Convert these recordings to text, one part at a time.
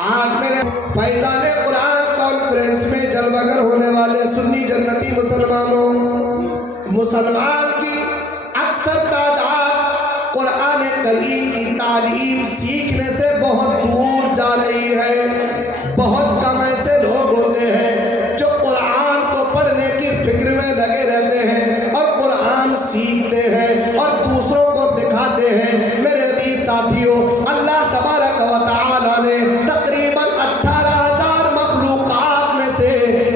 آج میرے فیضان قرآن کانفرنس میں جلوہ گر ہونے والے سنی جنتی مسلمان کی اکثر تعداد قرآن کریم کی تعلیم سیکھنے سے بہت دور جا رہی ہے۔ بہت کم ایسے لوگ ہوتے ہیں جو قرآن کو پڑھنے کی فکر میں لگے رہتے ہیں اور قرآن سیکھتے ہیں اور دوسروں کو سکھاتے ہیں۔ میرے عزیز ساتھیوں، اللہ تبارک و تعالی نے تقریباً 18,000 مخلوقات میں سے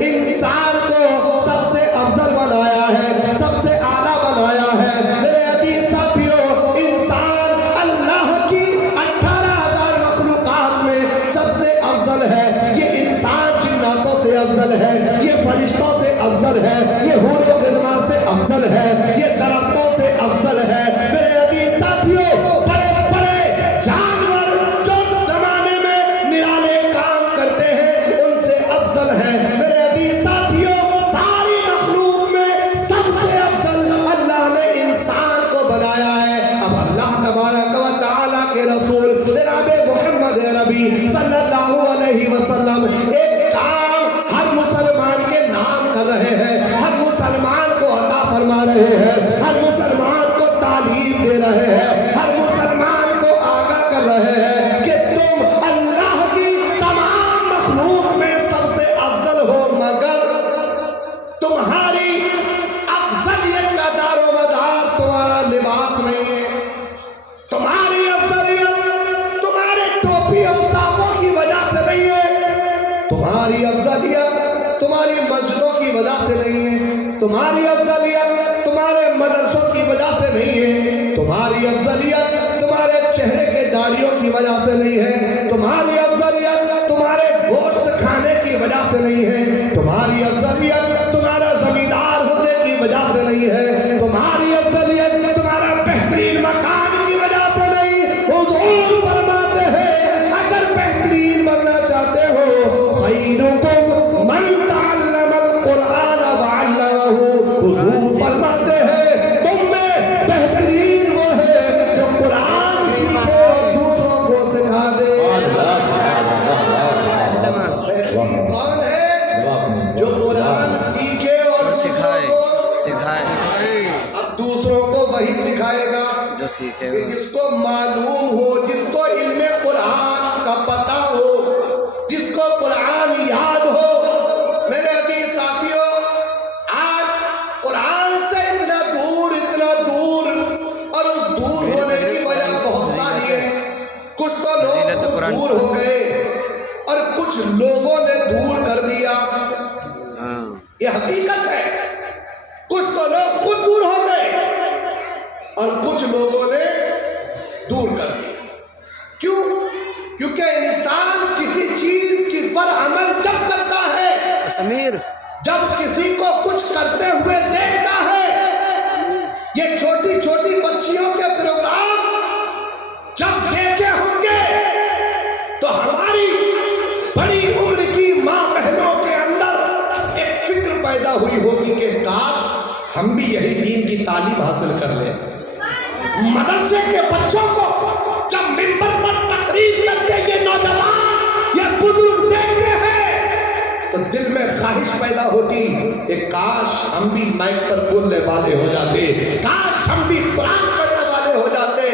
انسان کو سب سے افضل بنایا ہے، سب سے اعلیٰ بنایا ہے۔ میرے عزیز ساتھیوں، انسان اللہ کی 18,000 مخلوقات میں سب سے افضل ہے۔ یہ انسان جناتوں سے افضل ہے، یہ فرشتوں سے افضل ہے، یہ حور و غلمان سے افضل ہے، یہ درختوں سے افضل ہے۔ میرے عزیز ساتھیوں، بڑے بڑے جانور جو زمانے میں نرالے کام کرتے ہیں ان سے افضل ہے۔ میرے عزیز ساتھیوں، ساری مخلوق میں سب سے افضل اللہ نے انسان کو بنایا ہے۔ اب اللہ تبارک و تعالیٰ کے رسول جناب محمد عربی صلی اللہ علیہ وسلم ایک کام ہر مسلمان کے نام کر رہے ہیں، ہر مسلمان کو عطا فرما رہے ہیں، ہر مسلمان کو تعلیم دے رہے ہیں، ہر مسلمان کو آگاہ کر رہے ہیں کہ تم اللہ کی تمام مخلوق میں سب سے افضل ہو، مگر تمہاری افضلیت کا دار و مدار تمہارا لباس نہیں ہے، تمہاری افضلیت تمہارے ٹوپی اوصافوں کی وجہ سے نہیں ہے، تمہاری افضلیت تمہاری مسجدوں کی وجہ سے نہیں ہے، تمہاری افضلیت تمہارے مدرسوں کی وجہ سے نہیں ہے، تمہاری افضلیت تمہارے چہرے کے داڑھیوں کی وجہ سے نہیں ہے، تمہاری افضلیت تمہارے گوشت کھانے کی وجہ سے نہیں ہے، تمہاری افضلیت تمہارا زمیندار ہونے کی وجہ سے نہیں ہے، تمہاری افضلیت تمہارا بہترین مکان کی وجہ سے نہیں۔ حضور فرماتے ہیں اگر بہترین بننا چاہتے ہو، خیرکم من تعلم القرآن وعلمہ، حضور فرماتے ہیں تم میں بہترین وہ ہے جو قرآن سیکھے اور دوسروں کو سکھا دے۔ بہترین کون ہے؟ جو قرآن سیکھے اور دوسروں کو سکھائے۔ اب دوسروں کو وہی سکھائے گا جو سیکھے گا، جس کو معلوم ہو، جس کو علم قرآن کا پتہ ہو، جس کو قرآن یاد ہو۔ میرے عزیز ساتھیوں، آج قرآن سے اتنا دور اور اس دور ہونے کی وجہ بہت ساری ہے۔ کچھ تو لوگ خود دور ہو گئے اور کچھ لوگوں نے دور کر دیا، یہ حقیقت ہے۔ کچھ تو لوگ خود دور ہو گئے اور کچھ لوگوں نے دور کر دیا۔ کیوں؟ کیونکہ انسان کسی چیز کی پر عمل جب کرتا ہے، جب کسی کو کچھ کرتے ہوئے دیکھتا ہے۔ یہ چھوٹی چھوٹی بچیوں کے پروگرام جب دیکھے ہوں گے تو ہماری بڑی عمر کی ماں بہنوں کے اندر ایک فکر پیدا ہوئی ہوگی کہ کاش ہم بھی یہی دین کی تعلیم حاصل کر لیں۔ مدرسے کے بچوں کو جب منبر پر تقریر کرتے یہ نوجوان، یہ بزرگ دیکھتے ہیں تو دل میں خواہش پیدا ہوتی کہ کاش ہم بھی مائک پر بولنے والے ہو جاتے، کاش ہم بھی قرآن پڑھنے والے ہو جاتے۔